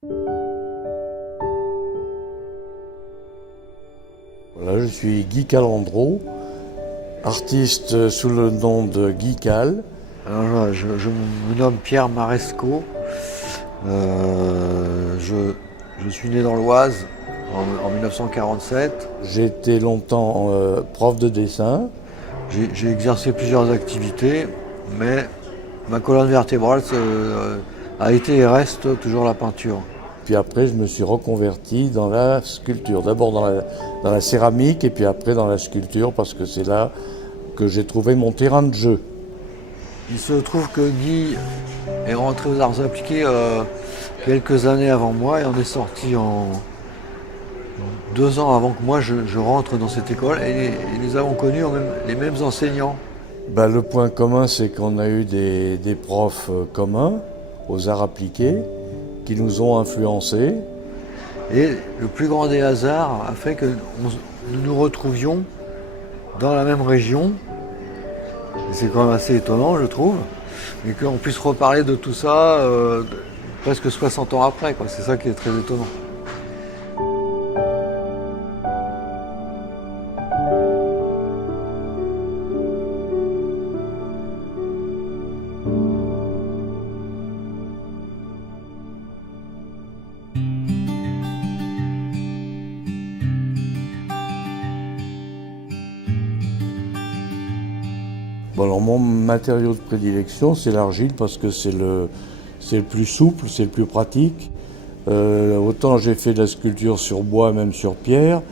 Voilà, je suis Guy Calandro, artiste sous le nom de Guy Cal. Alors, je me nomme Pierre Maresco. Je suis né dans l'Oise en 1947. J'ai été longtemps prof de dessin. J'ai exercé plusieurs activités, mais ma colonne vertébrale a été et reste toujours la peinture. Puis après, je me suis reconverti dans la sculpture. D'abord dans la céramique et puis après dans la sculpture parce que c'est là que j'ai trouvé mon terrain de jeu. Il se trouve que Guy est rentré aux arts appliqués quelques années avant moi et on est sorti en 2 ans avant que moi je rentre dans cette école et nous avons connu les mêmes enseignants. Le point commun, c'est qu'on a eu des profs communs aux arts appliqués qui nous ont influencés. Et le plus grand des hasards a fait que nous nous retrouvions dans la même région. C'est quand même assez étonnant, je trouve, et qu'on puisse reparler de tout ça presque 60 ans après, quoi. C'est ça qui est très étonnant. Alors mon matériau de prédilection, c'est l'argile parce que c'est le plus souple, c'est le plus pratique. Autant j'ai fait de la sculpture sur bois, même sur pierre,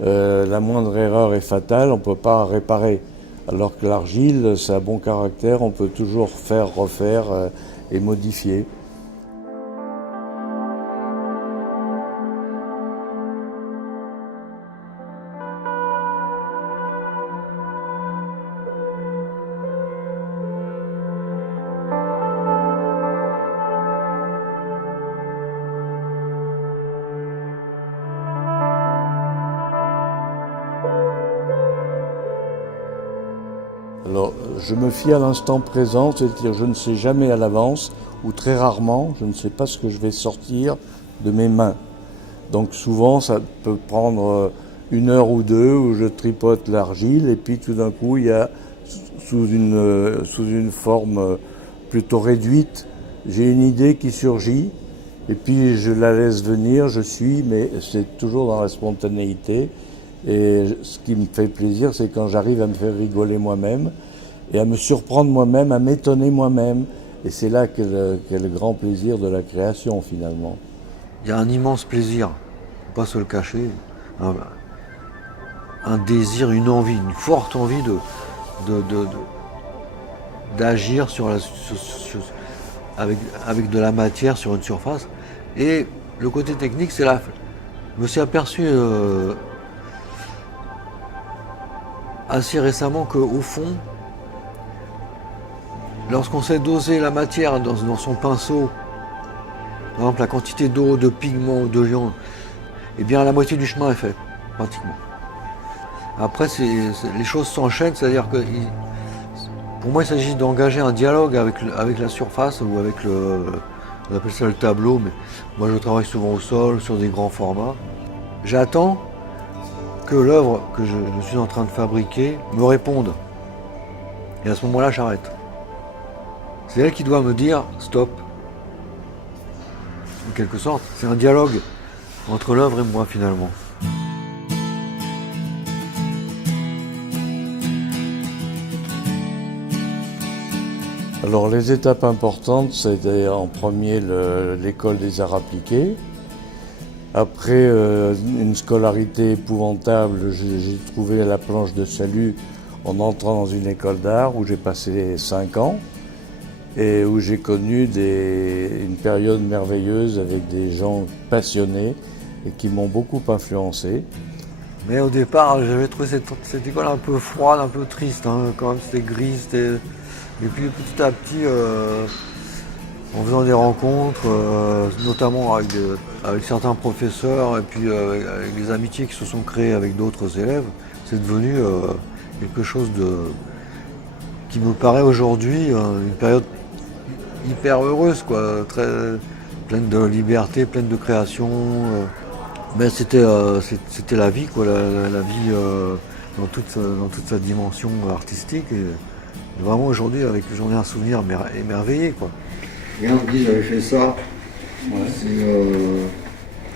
la moindre erreur est fatale, on ne peut pas réparer. Alors que l'argile, c'est un bon caractère, on peut toujours faire, refaire et modifier. Alors, je me fie à l'instant présent, c'est-à-dire je ne sais jamais à l'avance, ou très rarement, je ne sais pas ce que je vais sortir de mes mains. Donc souvent, ça peut prendre 1 heure ou 2 où je tripote l'argile, et puis tout d'un coup, il y a, sous une forme plutôt réduite, j'ai une idée qui surgit, et puis je la laisse venir, je suis, mais c'est toujours dans la spontanéité. Et ce qui me fait plaisir, c'est quand j'arrive à me faire rigoler moi-même et à me surprendre moi-même, à m'étonner moi-même. Et c'est là qu'est le grand plaisir de la création, finalement. Il y a un immense plaisir, faut pas se le cacher, un désir, une envie, une forte envie d'agir avec de la matière sur une surface. Et le côté technique, c'est là. Je me suis aperçu assez récemment qu'au fond, lorsqu'on sait doser la matière dans son pinceau, par exemple la quantité d'eau, de pigments, de liant, eh bien la moitié du chemin est fait, pratiquement. Après, les choses s'enchaînent, c'est-à-dire que pour moi il s'agit d'engager un dialogue avec la surface ou avec on appelle ça le tableau, mais moi je travaille souvent au sol, sur des grands formats. J'attends que l'œuvre que je suis en train de fabriquer me réponde. Et à ce moment-là, j'arrête. C'est elle qui doit me dire stop. En quelque sorte, c'est un dialogue entre l'œuvre et moi finalement. Alors les étapes importantes, c'était en premier l'école des arts appliqués. Après une scolarité épouvantable, j'ai trouvé la planche de salut en entrant dans une école d'art où j'ai passé 5 ans et où j'ai connu une période merveilleuse avec des gens passionnés et qui m'ont beaucoup influencé. Mais au départ, j'avais trouvé cette école un peu froide, un peu triste, hein. Quand même c'était gris, et puis petit à petit, en faisant des rencontres, notamment avec certains professeurs et puis avec les amitiés qui se sont créées avec d'autres élèves, c'est devenu quelque chose qui me paraît aujourd'hui une période hyper heureuse, quoi, pleine de liberté, pleine de création. Mais c'était la vie, quoi, la vie dans toute sa dimension artistique. Et vraiment aujourd'hui, j'en ai un souvenir émerveillé, quoi. Regarde, j'avais fait ça. Ouais.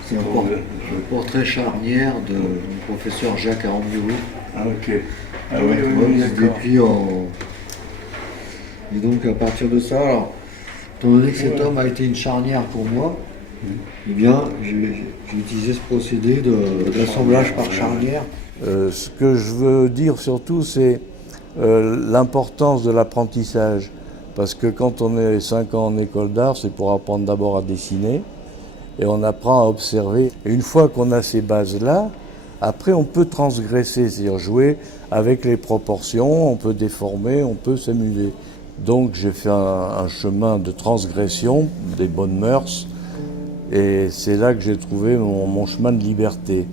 C'est le portrait charnière du professeur Jacques Aramburu. Ah ok. Ah oui, d'accord. Et donc à partir de ça, alors, étant donné que cet homme a été une charnière pour moi, eh bien j'ai utilisé ce procédé d'assemblage par charnière. Ce que je veux dire surtout, c'est l'importance de l'apprentissage. Parce que quand on est 5 ans en école d'art, c'est pour apprendre d'abord à dessiner. Et on apprend à observer. Et une fois qu'on a ces bases-là, après on peut transgresser, c'est-à-dire jouer avec les proportions, on peut déformer, on peut s'amuser. Donc j'ai fait un chemin de transgression des bonnes mœurs, et c'est là que j'ai trouvé mon chemin de liberté.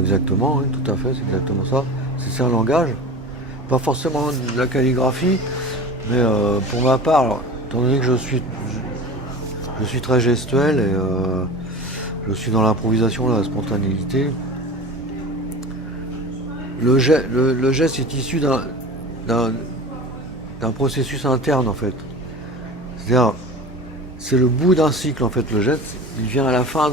Exactement, oui, tout à fait, c'est exactement ça. C'est un langage, pas forcément de la calligraphie, mais pour ma part, alors, étant donné que je suis très gestuel et je suis dans l'improvisation, la spontanéité, le geste est issu d'un processus interne en fait. C'est-à-dire, c'est le bout d'un cycle en fait, le geste, il vient à la fin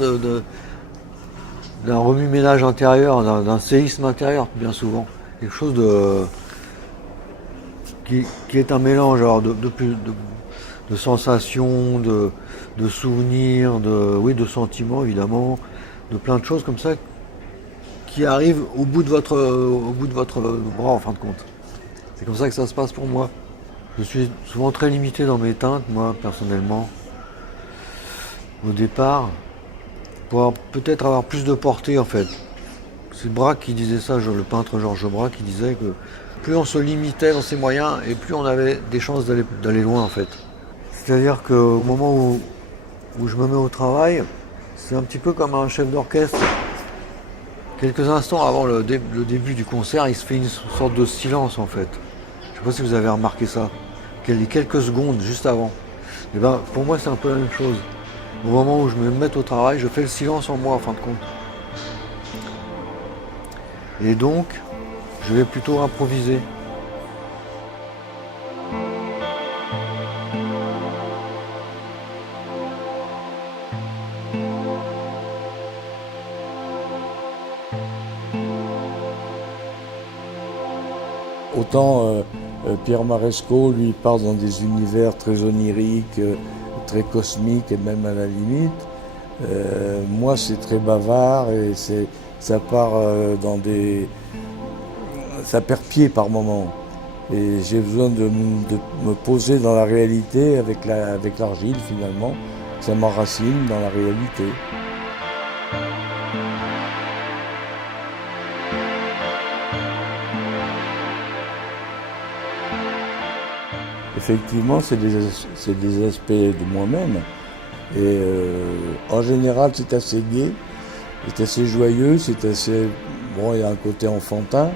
d'un remue-ménage intérieur, d'un séisme intérieur, bien souvent. Quelque chose qui est un mélange alors, de sensations, de souvenirs, de sentiments évidemment, de plein de choses comme ça qui arrivent au bout de votre bras en fin de compte. C'est comme ça que ça se passe pour moi. Je suis souvent très limité dans mes teintes, moi personnellement, au départ. Pour peut-être avoir plus de portée en fait. C'est Braque qui disait ça, le peintre Georges Braque qui disait que plus on se limitait dans ses moyens et plus on avait des chances d'aller loin en fait. C'est-à-dire qu'au moment où je me mets au travail, c'est un petit peu comme un chef d'orchestre. Quelques instants avant le début du concert, il se fait une sorte de silence en fait. Je ne sais pas si vous avez remarqué ça. Quelques secondes juste avant. Et ben, pour moi c'est un peu la même chose. Au moment où je me mets au travail, je fais le silence en moi en fin de compte. Et donc, je vais plutôt improviser. Autant Pierre Maresco, lui, part dans des univers très oniriques, très cosmiques et même à la limite. Moi, c'est très bavard et ça part ça perd pied par moments. Et j'ai besoin de me poser dans la réalité avec l'argile finalement. Ça m'enracine dans la réalité. Effectivement, c'est des aspects de moi-même. Et en général, c'est assez gai, c'est assez joyeux, c'est assez... Bon, il y a un côté enfantin,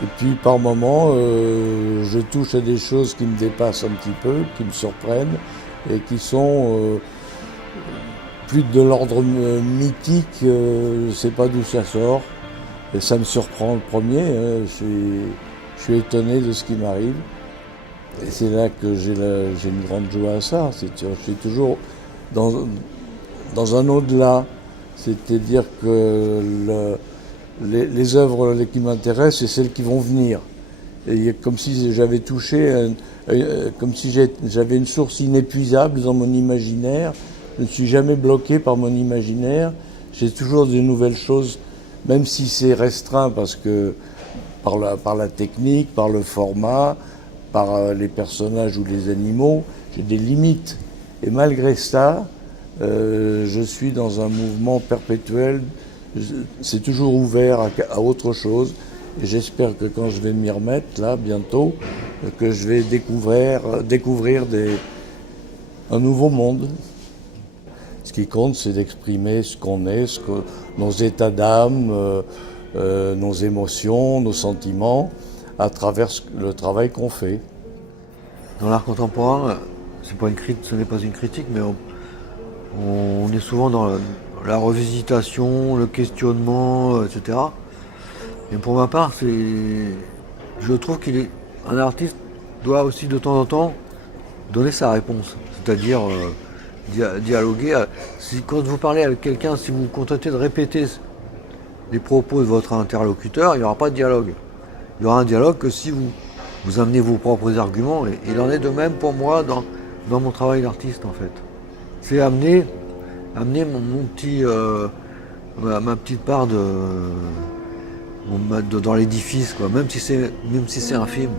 Et puis par moments, je touche à des choses qui me dépassent un petit peu, qui me surprennent et qui sont plus de l'ordre mythique, je ne sais pas d'où ça sort. Et ça me surprend le premier, je suis étonné de ce qui m'arrive. Et c'est là que j'ai une grande joie à ça. Je suis toujours dans un au-delà. C'est-à-dire que les œuvres qui m'intéressent, c'est celles qui vont venir. Et comme si j'avais touché, comme si j'avais une source inépuisable dans mon imaginaire. Je ne suis jamais bloqué par mon imaginaire. J'ai toujours de nouvelles choses, même si c'est restreint parce que par la technique, par le format, par les personnages ou les animaux, j'ai des limites. Et malgré ça, je suis dans un mouvement perpétuel. C'est toujours ouvert à autre chose. Et j'espère que quand je vais m'y remettre, là, bientôt, que je vais découvrir un nouveau monde. Ce qui compte, c'est d'exprimer ce qu'on est, nos états d'âme, nos émotions, nos sentiments, à travers le travail qu'on fait. Dans l'art contemporain, ce n'est pas une critique, mais on est souvent dans la revisitation, le questionnement, etc. Et pour ma part, je trouve qu'un artiste doit aussi de temps en temps donner sa réponse, c'est-à-dire dialoguer. Quand vous parlez avec quelqu'un, si vous vous contentez de répéter les propos de votre interlocuteur, il n'y aura pas de dialogue. Il y aura un dialogue que si vous amenez vos propres arguments, et il en est de même pour moi dans mon travail d'artiste en fait. C'est amener ma petite part dans l'édifice, quoi, même si c'est infime.